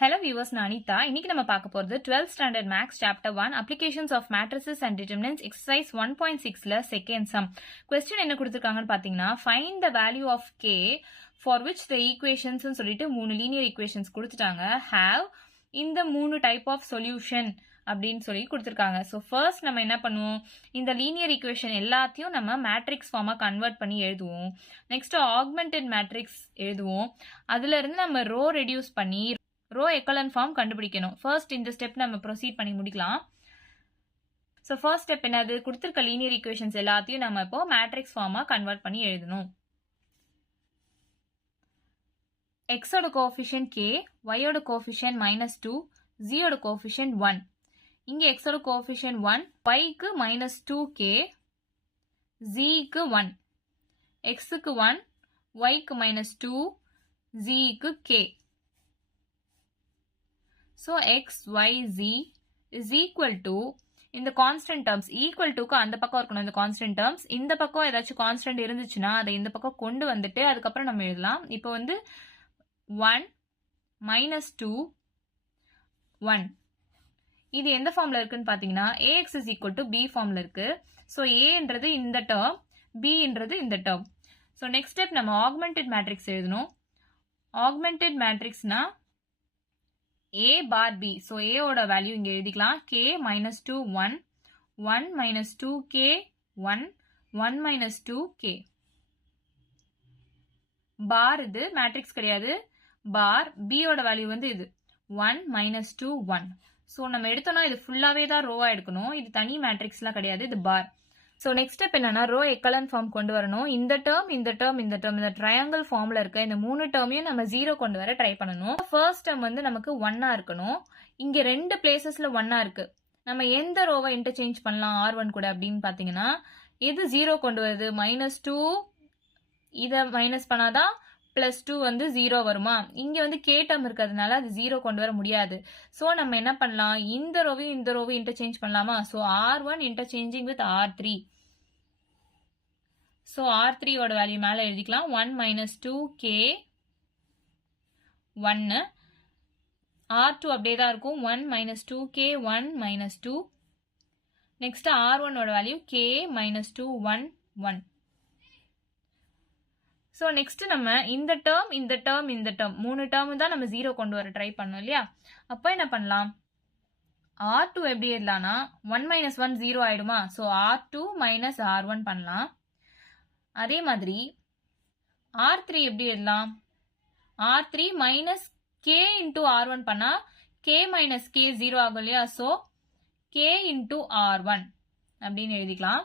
Hello viewers, நான் அனிதா. இன்னைக்கு நம்ம பார்க்க போறது 12th standard maths chapter 1 applications of matrices and determinants exercise 1.6ல second sum. Question என்ன கொடுத்திருக்காங்கன்னு பாத்தீங்கன்னா find the value of k for which the equations னு சொல்லிட்டு மூணு linear equations கொடுத்துட்டாங்க have இந்த மூணு type of solution அப்படின்னு சொல்லி கொடுத்திருக்காங்க. So first நம்ம என்ன பண்ணுவோம், இந்த linear equation எல்லாத்தையும் நம்ம matrix form convert பண்ணி எழுதுவோம். Next augmented matrix எழுதுவோம். அதுல இருந்து நம்ம row reduce பண்ணி ரோ எக்கலன் ஃபார்ம் கண்டுபிடிக்கணும். ஃபர்ஸ்ட் இந்த ஸ்டெப் நம்ம ப்ரொசீட் பண்ணி முடிக்கலாம். ஸோ ஃபர்ஸ்ட் ஸ்டெப் என்னது, கொடுத்துருக்க லீனியர் ஈக்குவேஷன்ஸ் எல்லாத்தையும் நம்ம இப்போ மேட்ரிக்ஸ் ஃபார்மா கன்வெர்ட் பண்ணி எழுதணும். எக்ஸோட கோஎஃபிஷியன்ட் கே, ஒய்யோட கோஎஃபிஷியன்ட் -2, ஜியோட கோஎஃபிஷியன்ட் 1. இங்க எக்ஸோட கோஎஃபிஷியன்ட் 1, ஒய்க்கு -2k, ஜிக்கு 1, எக்ஸுக்கு 1, ஒய்க்கு -2, ஜிக்கு k. So x, y, z is equal to இந்த constant terms equal toக்கு அந்த பக்கம் இருக்கணும். இந்த constant terms இந்த பக்கம் ஏதாச்சும் constant இருந்துச்சுன்னா அதை இந்த பக்கம் கொண்டு வந்துட்டு அதுக்கப்புறம் நம்ம எழுதலாம். இப்போ வந்து 1 -2 1 இது எந்த ஃபார்ம்ல இருக்குன்னு பாத்தீங்கன்னா ax is equal to b ஃபார்ம்ல இருக்கு. ஸோ aன்றது இந்த டேர்ம், bன்றது இந்த டேர்ம். ஸோ நெக்ஸ்ட் ஸ்டெப் நம்ம ஆக்மெண்டட் மேட்ரிக்ஸ் எழுதணும். ஆக்மெண்டட் மேட்ரிக்ஸ்னா a bar b. So a ஓட வேல்யூ இங்க எழுதிக்கலாம். k -2 1 1 -2k 1 1 -2k. பார் இது மேட்ரிக்ஸ் கிடையாது. பார் b ஓட வேல்யூ வந்து இது 1 -2 1. ஸோ நம்ம எடுத்தோம்னா இது ஃபுல்லாவே தான் ரோவா எடுக்கணும். இது தனி மேட்ரிக்ஸ்லாம் கிடையாது, இது பார். ஸோ நெக்ஸ்ட் ஸ்டெப் என்னன்னா ரோ எக்கலன் ஃபார்ம் கொண்டு வரணும். இந்த டேர்ம் இந்த டேர்ம் இந்த டேர்ம் இந்த ட்ரையாங்கிள் ஃபார்ம்ல இருக்க இந்த மூணு டேர்மையும் நம்ம 0 கொண்டு வர ட்ரை பண்ணணும். ஃபர்ஸ்ட் டேர்ம் வந்து நமக்கு 1 இருக்கணும். இங்க ரெண்டு பிளேசஸ்ல 1 இருக்கு. நம்ம எந்த ரோவை இன்டர்சேஞ்ச் பண்ணலாம் R1 கூட அப்படின்னு பாத்தீங்கன்னா எது 0 கொண்டு வருது, -2 இத மைனஸ் பண்ணாதான் +2 வந்து 0 வருமா. இங்க வந்து k டேர்ம் இருக்கிறதுனால அது 0 கொண்டு வர முடியாது. ஸோ நம்ம என்ன பண்ணலாம், இந்த ரோவையும் இந்த ரோவையும் இன்டர்சேஞ்ச் பண்ணலாமா. So R1 interchanging with R3. So R3 ஓட வேல்யூ மேல எழுதிக்கலாம். 1 -2k 1. R2 அப்படியே தான் இருக்கும். 1 -2k 1 -2. நெக்ஸ்ட் R1 ஓட வேல்யூ k -2 1 1. ஸோ நெக்ஸ்ட் நம்ம இந்த டேர்ம் இந்த டேர்ம் இந்த டேர்ம் மூணு டேர்ம் தான் நம்ம 0 கொண்டு வர ட்ரை பண்ணோம் இல்லையா. அப்போ என்ன பண்ணலாம், R2 எப்படி எழுதலாம்னா 1 - 1 0 ஆயிடுமா. ஸோ R2 - R1 பண்ணலாம். அதே மாதிரி R3 எப்படி எழுதலாம், R3 -k into R1 பண்ணா k - k 0 ஆகும் இல்லையா. ஸோ k into R1 அப்படின்னு எழுதிக்கலாம்.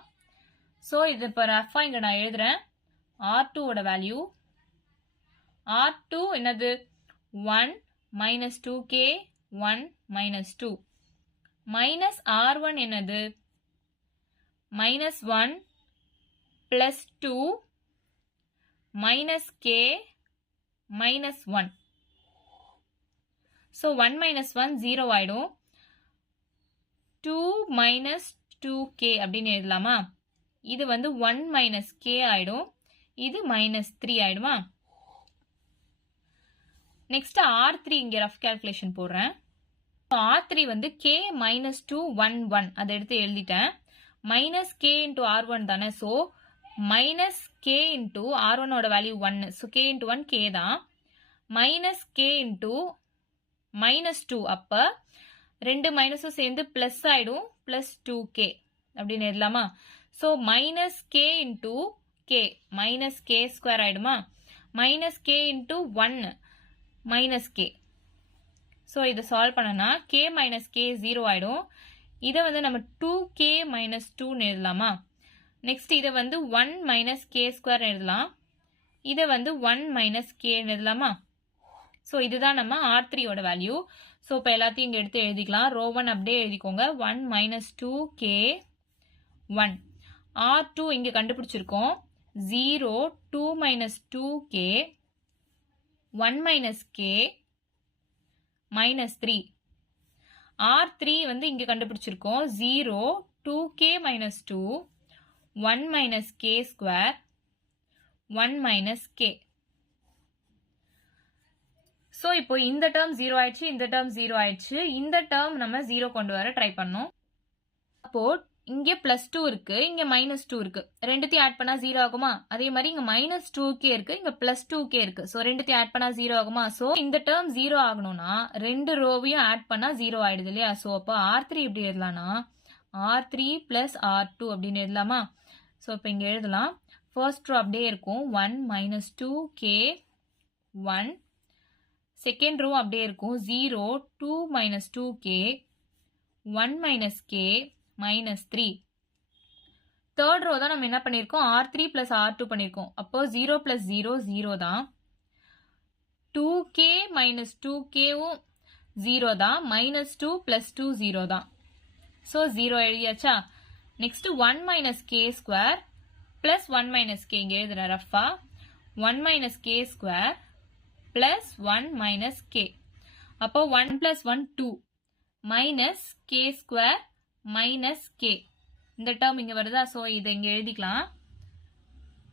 ஸோ இது இப்போ ரஃபா இங்க நான் எழுதுறேன். R2 ஓட வேல்யூ R2 என்னது 1 -2k 1 -2 மைனஸ் R1 என்னது -1 +2 -k -1. ஸோ 1 - 1 0 ஆயிடும். 2 -2k அப்படின்னு எழுதலாமா. இது வந்து 1 - k ஆயிடும். இது -3 ஆயிடுமா. நெக்ஸ்ட் R3 இங்க ரஃப் கால்குலேஷன் போடுறேன். R3 வந்து k -2 1 1 அதை எடுத்து எழுதிட்டேன். -k into R1 தானே. ஸோ -k into R1 ஓட value 1. So k into 1 k தான். -k into -2 அப்ப ரெண்டு மைனஸும் சேர்ந்து பிளஸ் ஆயிடும். +2k அப்படின்னு எழுதலாமா. So -k into k -k square ஆயிடுமா. -k into 1 -k. ஸோ இதை சால்வ் பண்ணனா k - k 0 ஆயிடும். இதை வந்து நம்ம 2k - 2 எழுதலாமா. நெக்ஸ்ட் இதை வந்து 1 - k ஸ்கொயர் எழுதலாம். இதை வந்து 1 - k எழுதலாமா. ஸோ இதுதான் நம்ம R3 ஓட வேல்யூ. ஸோ இப்போ எல்லாத்தையும் இங்க எடுத்து எழுதிக்கலாம். ரோ 1 அப்படியே எழுதிக்கோங்க. 1 - 2k 1. R2 இங்க கண்டுபிடிச்சிருக்கோம். 0 2 - 2k 1 - k -3. R3 வந்து இங்க கண்டுபிடிச்சிருக்கோம். 0 2k - 2 1 - k square 1 - k. So இப்போ இந்த டேர்ம் 0 ஆயிடுச்சு, இந்த டேர்ம் 0 ஆயிடுச்சு. இந்த டேர்ம் நம்ம 0 கொண்டு வர ட்ரை பண்ணோம். அப்போ இங்க +2 இருக்கு, இங்க -2 இருக்கு. ரெண்டுத்தையும் ஆட் பண்ணா 0 ஆகுமா? அதே மாதிரி இங்க -2k இருக்கு, இங்க +2k இருக்கு. சோ ரெண்டுத்தையும் ஆட் பண்ணா 0 ஆகுமா? சோ இந்த டேர்ம் 0 ஆகணும்னா ரெண்டு ரோவையும் ஆட் பண்ணா 0 ஆயிடுது இல்லையா? சோ அப்போ R3 எப்படி எழுதலாம்னா R3 + R2 அப்படின்னு எழுதலாமா? சோ இப்போ இங்க எழுதலாம். ஃபர்ஸ்ட் ரோ அப்படியே இருக்கும், 1 - 2k 1. செகண்ட் ரோ அப்படியே இருக்கும், 0 2 - 2k 1 - k -3. தேர்ட் ரோ தான் நம்ம என்ன பண்ணிருக்கோம், R3 + R2 பண்ணிருக்கோம். அப்போ 0 + 0 0 தான். 2k - 2kவும் 0 தான். -2 + 2 0 தான். ஸோ 0 எழுதியாச்சா? நெக்ஸ்ட் 1 - k² + 1 - k இங்க எழுதுறேன் ரஃபா. 1 - k² + 1 - k. அப்போ 1 + 1 2 -k² - k. இந்த டேர்ம் இங்க வருதா? சோ இதை இங்க எழுதிக்கலாம்.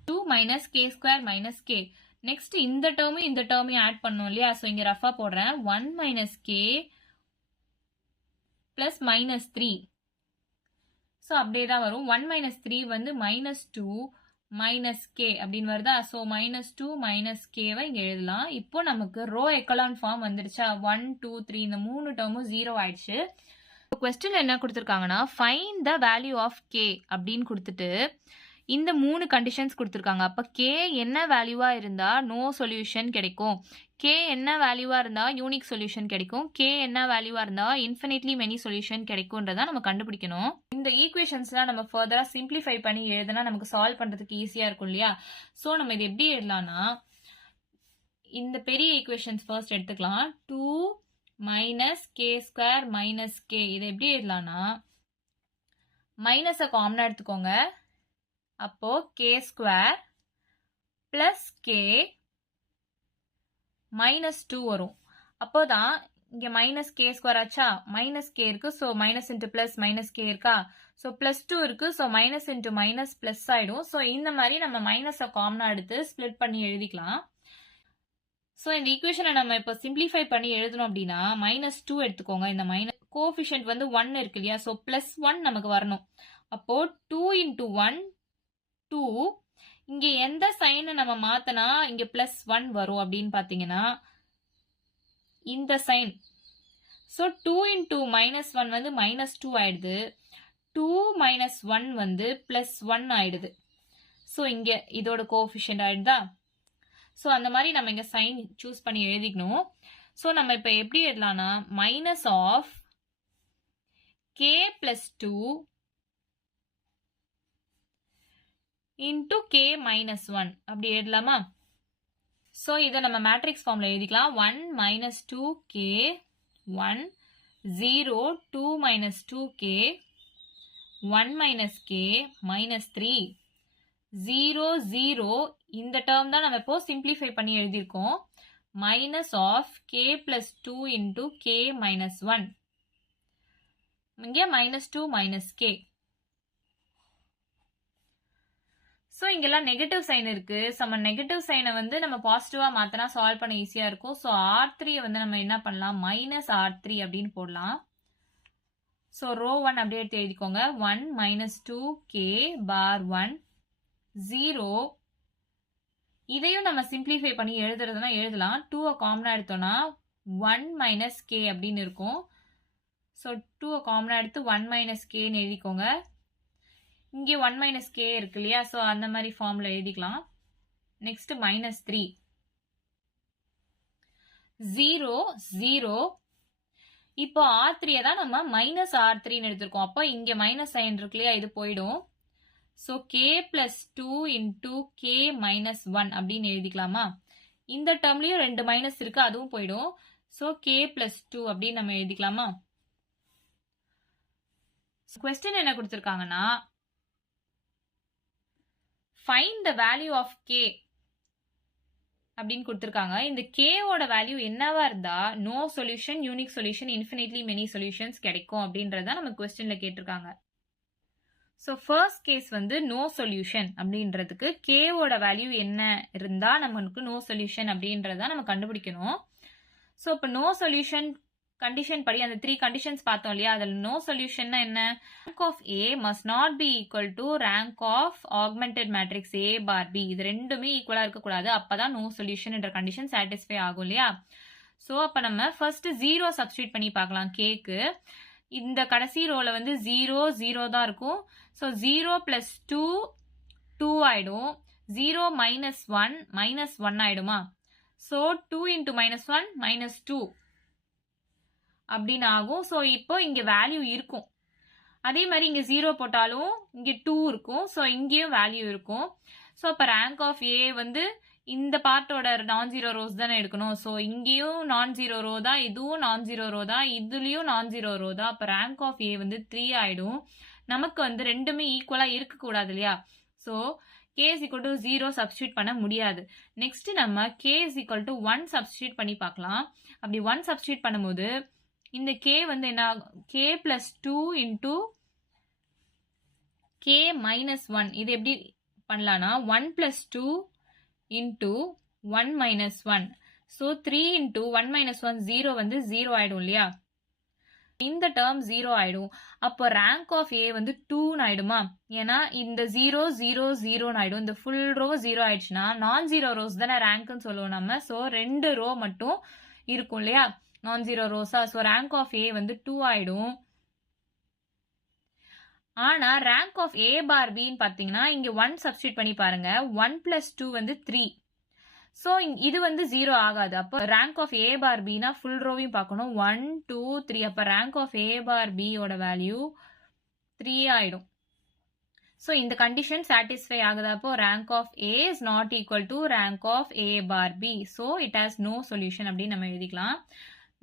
2 - k² - k. நெக்ஸ்ட் இந்த டேர்மையும் இந்த டேர்மையும் ஆட் பண்ணோம் இல்லையா? சோ இங்க ரஃபா போடுறேன். 1 - k + -3. சோ அப்படியே தான் வரும். 1 - 3 வந்து -2 - k அப்படின்னு வருதா? சோ -2 - k வை இங்க எழுதலாம். இப்போ நமக்கு ரோ எக்கலான் ஃபார்ம் வந்துருச்சா? 1 2 3 இந்த மூணு டேர்மும் 0 ஆயிடுச்சு. கொஸ்டின்ல என்ன கொடுத்துருக்காங்கன்னா find the value of K அப்படின்னு கொடுத்துட்டு இந்த மூணு கண்டிஷன்ஸ் கொடுத்துருக்காங்க. அப்போ கே என்ன வேல்யூவா இருந்தா நோ சொல்யூஷன் கிடைக்கும், கே என்ன வேல்யூவா இருந்தா யூனிக் சொல்யூஷன் கிடைக்கும், கே என்ன வேல்யூவா இருந்தா இன்ஃபினிட்லி மெனி சொல்யூஷன் கிடைக்கும்ன்றத நம்ம கண்டுபிடிக்கணும். இந்த ஈக்குவேஷன்ஸ்லாம் நம்ம ஃபர்தரா சிம்பிளிஃபை பண்ணி எழுதுனா நமக்கு சால்வ் பண்றதுக்கு ஈஸியா இருக்கும் இல்லையா? ஸோ நம்ம இது எப்படி எழுதலாம்னா இந்த பெரிய ஈக்குவேஷன்ஸ் ஃபர்ஸ்ட் எடுத்துக்கலாம். 2 - k² - k. இதை எப்படி எழுதலாம்னா மைனஸை காமனா எடுத்துக்கோங்க. அப்போ k² + k -2 வரும். அப்போதான் இங்க -k² ஆச்சா? -k இருக்கு, so minus into plus -k இருக்கா? சோ +2 இருக்கு, so minus into minus plus ஆயிடும். சோ இந்த மாதிரி நம்ம மைனஸை காமனா எடுத்து ஸ்பிளிட் பண்ணி எழுதிக்கலாம். ஸோ இந்த ஈக்குவேஷனை நம்ம இப்போ சிம்பிளிஃபை பண்ணி எழுதணும் அப்படின்னா -2 எடுத்துக்கோங்க. இந்த மைனஸ் கோஎஃபிஷியன்ட் வந்து 1 இருக்கு இல்லையா? ஸோ +1 நமக்கு வரணும். அப்போ 2 × 1 2. இங்க எந்த சைனை நம்ம மாத்தினா இங்க +1 வரும் அப்படின்னு பாத்தீங்கன்னா இந்த சைன். ஸோ 2 × -1 வந்து -2 ஆயிடுது. 2 - 1 வந்து +1 ஆயிடுது. ஸோ இங்க இதோட கோஎஃபிஷியன்ட் ஆயிடுதா? ஸோ அந்த மாதிரி நம்ம இங்க சைன் சூஸ் பண்ணி எழுதிக்கணும். ஸோ நம்ம இப்போ எப்படி எழுதலாம்னா -k + 2 × k - 1 அப்படி எழுதலாமா? ஸோ இதை நம்ம மேட்ரிக்ஸ் ஃபார்ம்ல எழுதிக்கலாம். 1 - 2k 1 0 2 - 2k 1 - k -3 0 0. இந்த டேர்ம் தான் நம்ம இப்போ சிம்பிளிஃபை பண்ணி எழுதியிருக்கோம். -k + 2 × k - 1. இங்க -2 - k. ஸோ இங்கெல்லாம் நெகட்டிவ் சைன் இருக்கு. நம்ம நெகட்டிவ் சைனை வந்து நம்ம பாசிட்டிவா மாத்தினா சால்வ் பண்ண ஈஸியா இருக்கும். ஸோ R3 வந்து நம்ம என்ன பண்ணலாம், -R3 அப்படின்னு போடலாம். ஸோ ரோ 1 அப்படியே எடுத்து எழுதிக்கோங்க. 1 - 2k bar 1 0. இதையும் நம்ம சிம்பிளிஃபை பண்ணி எழுதுறதுனா எழுதலாம். 2 காமனா எடுத்தோம்னா 1 - k அப்படின்னு இருக்கும். ஸோ 2 காமனா எடுத்து 1 - k எழுதிக்கோங்க. இங்கே 1 - k இருக்கு இல்லையா? ஸோ அந்த மாதிரி ஃபார்ம்ல எழுதிக்கலாம். நெக்ஸ்ட் -3 0 0. இப்போ R3 தான் நம்ம -R3 எடுத்திருக்கோம். அப்போ இங்க மைனஸ் சைன் இருக்கு இல்லையா? இது போயிடும். ஸோ k + 2 × k - 1 அப்படின்னு எழுதிக்கலாமா? இந்த டேர்ம்லயும் 2 மைனஸ் இருக்கு, அதுவும் போயிடும். ஸோ k + 2 அப்படின்னு நம்ம எழுதிக்கலாமா? கொஸ்டின் என்ன கொடுத்திருக்காங்கன்னா find the value of k அப்படின்னு கொடுத்திருக்காங்க. இந்த k ஓட வேல்யூ என்னவா இருந்தா no solution, unique solution, infinitely many solutions கிடைக்கும் அப்படின்றத நம்ம கொஸ்டின்ல கேட்டிருக்காங்க. ஸோ ஃபர்ஸ்ட் கேஸ் வந்து நோ சொல்யூஷன் அப்படின்றதுக்கு k ஓட வேல்யூ என்ன இருந்தா நமக்கு நோ சொல்யூஷன் அப்படின்றத நம்ம கண்டுபிடிக்கணும். ஸோ இப்போ நோ சொல்யூஷன் கண்டிஷன் படி அந்த 3 கண்டிஷன்ஸ் பார்த்தோம் இல்லையா, அதில் நோ சொல்யூஷன்னா என்ன, rank of A must not be equal to rank of augmented matrix A bar B. இது ரெண்டுமே ஈக்குவலா இருக்கக்கூடாது, அப்பதான் நோ சொல்யூஷன் என்ற கண்டிஷன் சாட்டிஸ்ஃபை ஆகும் இல்லையா. ஸோ அப்போ நம்ம ஃபர்ஸ்ட் 0 சப்ஸ்டியூட் பண்ணி பார்க்கலாம் கேக்கு. இந்த கடைசி ரோல வந்து 0 0 தான் இருக்கும். ஸோ 0 பிளஸ் 2 2 ஆயிடும். 0 மைனஸ் 1 மைனஸ் 1 ஆயிடுமா. ஸோ 2 இன்டூ மைனஸ் 1 மைனஸ் 2 அப்படின்னு ஆகும். ஸோ இப்போ இங்க வேல்யூ இருக்கும். அதே மாதிரி இங்க 0 போட்டாலும் இங்க 2 இருக்கும். ஸோ இங்கேயும் வேல்யூ இருக்கும். ஸோ அப்போ ரேங்க் ஆஃப் ஏ வந்து இந்த பார்ட்டோட நான் ஜீரோ ரோஸ் தானே எடுக்கணும். ஸோ இங்கேயும் நான் ஜீரோ ரோ தான், இதுவும் நான் ஜீரோ ரோ தான், இதுலயும் நான் ஜீரோ ரோ தான். அப்போ ரேங்க் ஆஃப் ஏ வந்து 3 ஆயிடும். நமக்கு வந்து ரெண்டுமே ஈக்குவலா இருக்கக்கூடாது இல்லையா. So k is equal to 0 substitute பண்ண முடியாது. நெக்ஸ்ட் நம்ம k is equal to 1 substitute பண்ணி பார்க்கலாம். அப்படி 1 சப்ஸ்டியூட் பண்ணும்போது இந்த k வந்து என்ன, k plus 2 into k minus 1. இது எப்படி பண்ணலாம்னா 1 plus 2 into 1 minus 1. So 3 into 1 minus 1 0 வந்து 0 ஆயிடும் இல்லையா. இந்த டேர்ம் 0 ஆயிடும். அப்போ ரேங்க் ஆஃப் ஏ வந்து 2 ஆயிடுமா. ஏன்னா இந்த 0 0 0 ஆயிடும். இந்த ஃபுல் ரோ 0 ஆயிடுச்சுன்னா நான் ஜீரோ ரோஸ் தானே ரேங்க்னு சொல்லுவோம் நம்ம. ஸோ 2 ரோ மட்டும் இருக்கும் இல்லையா நான் zero Roaza. So rank of ஏ வந்து 2 ஆயிடும். ஆனா ரேங்க் ஆஃப் ஏ பார் பின்னு பாத்தீங்கன்னா இங்க 1 சப்ஸ்டியூட் பண்ணி பாருங்க. 1 பிளஸ் 2 வந்து 3. ஸோ இது வந்து 0 ஆகாது. அப்போ ரேங்க் ஆஃப் ஏ பார் பினா ஃபுல் ரோவையும் பார்க்கணும். 1 2 3. அப்போ ரேங்க் ஆஃப் ஏ பார் பியோட வேல்யூ 3 ஆயிடும். ஸோ இந்த கண்டிஷன் சாட்டிஸ்ஃபை ஆகுது. அப்போ rank of A is not equal to rank of A bar B. So it has no solution அப்படின்னு நம்ம எழுதிக்கலாம்.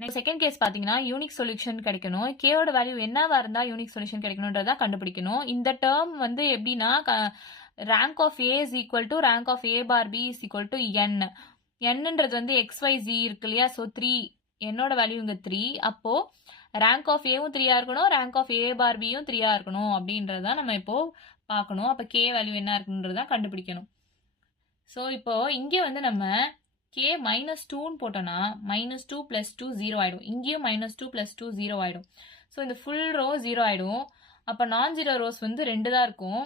நெக்ஸ்ட் செகண்ட் கேஸ் பாத்தீங்கன்னா யூனிக் சொல்யூஷன் கிடைக்கணும். கேவோட வேல்யூ என்னவா இருந்தா யூனிக் சொல்யூஷன் கிடைக்கணும்ன்றதா கண்டுபிடிக்கணும். இந்த டேர்ம் வந்து எப்படின்னா rank of A is equal to rank of A bar B is equal to N. என்னன்றது வந்து XYZ இருக்கு இல்லையா. ஸோ 3 என்னோட வேல்யூ இங்க 3. அப்போ ரேங்க் ஆஃப் ஏவும் 3 இருக்கணும், ரேங்க் ஆஃப் ஏ பார் பியும் 3 இருக்கணும் அப்படின்றத நம்ம இப்போ பார்க்கணும். அப்போ கே வேல்யூ என்ன இருக்குன்றதா கண்டுபிடிக்கணும். ஸோ இப்போ இங்கே வந்து நம்ம k minus 2 போட்டோம்னா minus 2 plus 2 0 ஆயிடும். இங்கேயும் minus 2 plus 2 0 ஆயிடும். ஸோ இந்த ஃபுல் ரோ 0 ஆயிடும். அப்போ நான் ஜீரோ ரோஸ் வந்து 2 தான் இருக்கும்.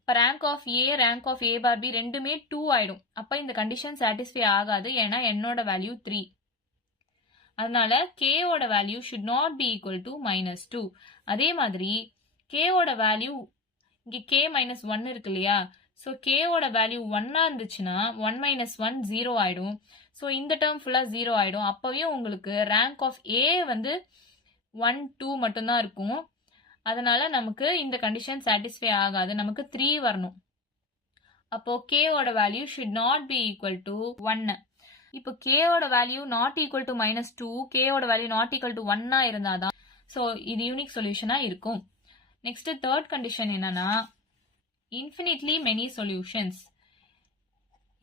இப்போ rank of A rank of A bar B ரெண்டுமே 2 ஆயிடும். அப்போ இந்த கண்டிஷன் சாட்டிஸ்ஃபை ஆகாது. ஏன்னா என்னோட வேல்யூ 3. அதனால k ஓட value should not be equal to minus 2. அதே மாதிரி k ஓட வேல்யூ இங்க k minus 1 இருக்கு இல்லையா. ஸோ k ஓட வேல்யூ 1 இருந்துச்சுன்னா 1 minus 1 0 ஆயிடும். ஸோ இந்த டேர்ம் ஃபுல்லா 0 ஆயிடும். அப்பவே உங்களுக்கு ரேங்க் ஆஃப் ஏ வந்து 1 2 மட்டும்தான் இருக்கும். அதனால நமக்கு இந்த கண்டிஷன் சாட்டிஸ்ஃபை ஆகாது. நமக்கு 3 வரணும். அப்போ k ஓட value should not be equal to 1. இப்போ k ஓட value not equal to minus 2, k ஓட வேல்யூ not equal to 1 இருந்தாதான் ஸோ இது யூனிக் சொல்யூஷனா இருக்கும். நெக்ஸ்ட் தேர்ட் கண்டிஷன் என்னன்னா infinitely many solutions.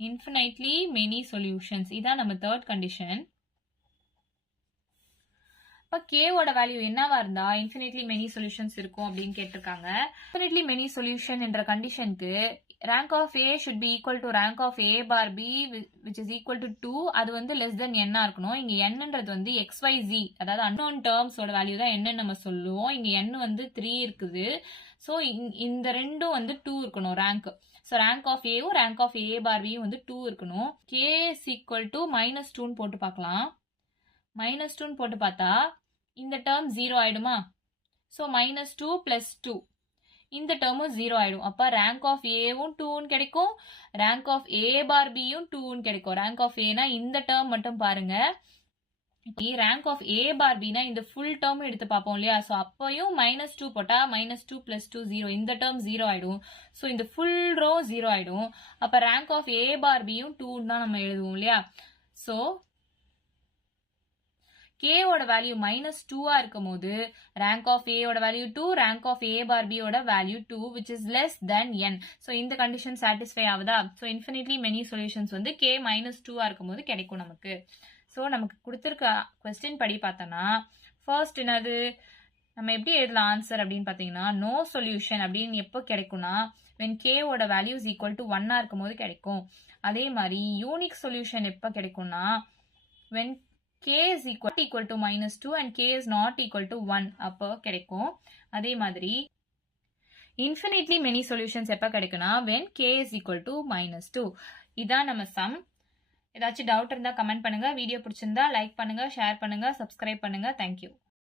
Infinitely many solutions. இதான் நம்ம தேர்ட் கண்டிஷன். இப்போ k ஓட வேல்யூ என்னவா இருந்தா infinitely many solutions இருக்கும் அப்படின்னு கேட்டிருக்காங்க. infinitely many solution என்ற கண்டிஷனுக்கு rank of a should be equal to rank of a bar b which is equal to 2. அது வந்து less than n இருக்கணும். இங்க n-ன்றது வந்து xyz, அதாவது unknown terms ஓட வேல்யூ தான் n நம்ம சொல்லுவோம். இங்க n வந்து 3 இருக்குது. ஸோ இந்த ரெண்டும் வந்து 2 இருக்கணும் ரேங்க். ஸோ ரேங்க் ஆஃப் ஏவும் ரேங்க் ஆஃப் ஏ பார் பியும் வந்து 2 இருக்கணும். k is equal to minus 2 போட்டு பார்க்கலாம். minus 2 போட்டு பார்த்தா இந்த டேர்ம் 0 ஆயிடுமா. ஸோ minus 2 plus 2 இந்த டேர்மும் 0 ஆயிடும். அப்ப ரேங்க் ஆஃப் ஏவும் 2 கிடைக்கும், ரேங்க் ஆஃப் ஏ பார் பியும் 2 கிடைக்கும். ரேங்க் ஆஃப் ஏனா இந்த டேர்ம் மட்டும் பாருங்க. ரேங்க் ஆஃப் ஏ பார் பினா இந்த ஃபுல் டேர்ம் எடுத்து பார்ப்போம் இல்லையா. ஸோ அப்பயும் minus 2 போட்டா minus 2 plus 2 0. இந்த டேர்ம் 0 ஆயிடும். ஸோ இந்த ஃபுல் ரோ 0 ஆயிடும். அப்ப ரேங்க் ஆஃப் ஏ பார் பியும் 2 தான் நம்ம எழுதுவோம் இல்லையா. ஸோ k ஓட வேல்யூ minus 2 இருக்கும் போது rank of a ஓட value 2, rank of a bar b ஓட value 2 which is less than n. so இந்த கண்டிஷன் சாட்டிஸ்ஃபை ஆகுதா. so infinitely many solutions வந்து k minus 2 இருக்கும் போது கிடைக்கும் நமக்கு. so நமக்கு கொடுத்திருக்க கொஸ்டின் படி பார்த்தோம்னா ஃபர்ஸ்ட் என்னது நம்ம எப்படி எழுதலாம் ஆன்சர் அப்படின்னு பார்த்தீங்கன்னா நோ சொல்யூஷன் அப்படின்னு எப்போ கிடைக்கும்னா when k ஓட வேல்யூ is equal to 1 இருக்கும் போது கிடைக்கும். அதே மாதிரி யூனிக் சொல்யூஷன் எப்போ கிடைக்கும்னா when k is equal to -2 and k is not equal to 1 அப்போ கிடைக்கும். அதே மாதிரி infinitely many solutions எப்ப கிடைக்கும்னா when k is equal to -2. இதான் நம்ம சம். ஏதாச்சும் டவுட் இருந்தா கமெண்ட் பண்ணுங்க. வீடியோ பிடிச்சிருந்தா லைக் பண்ணுங்க, ஷேர் பண்ணுங்க, சப்ஸ்கிரைப் பண்ணுங்க. தேங்க்யூ.